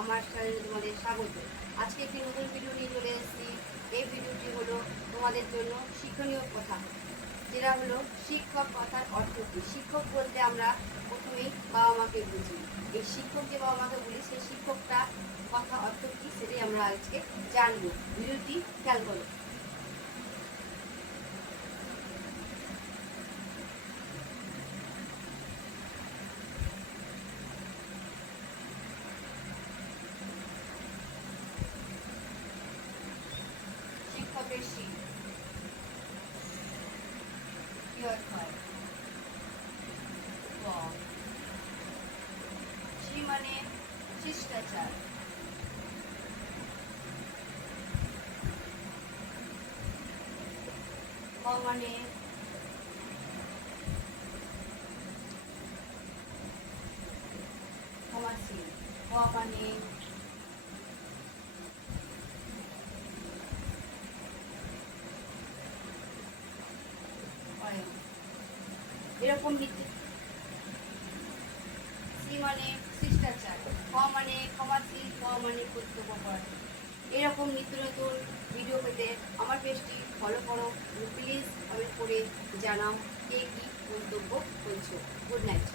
আমার চ্যানেলে তোমাদের স্বাগত। আজকে একটি নতুন ভিডিও নিয়ে চলে এসেছি। এই ভিডিওটি হলো তোমাদের জন্য শিক্ষণীয় কথা, যেটা হলো শিক্ষক কথার অর্থ কী। শিক্ষক বলতে আমরা প্রথমেই বাবা মাকে বুঝি। এই শিক্ষক যে বাবা মাকে বলি, সেই শিক্ষকটা কথা অর্থ কী সেটাই আমরা আজকে জানবো। ভিডিওটি খেয়াল করো। শিক্ষকের শিখ কি অর্থ হয়? শি মানে শিষ্টাচার। ক মানে ক্ষমাশীল। ক মানে এরকম সি মানে শিষ্টাচার, ক মানে ক্ষমাশীল, ক মানে কর্তব্যপর। এরকম নিত্য নতুন ভিডিও পেতে আমার পেজটি ফলো করো। প্লিজ কমেন্ট করে জানাও কে কী মন্তব্য করছো। Good night.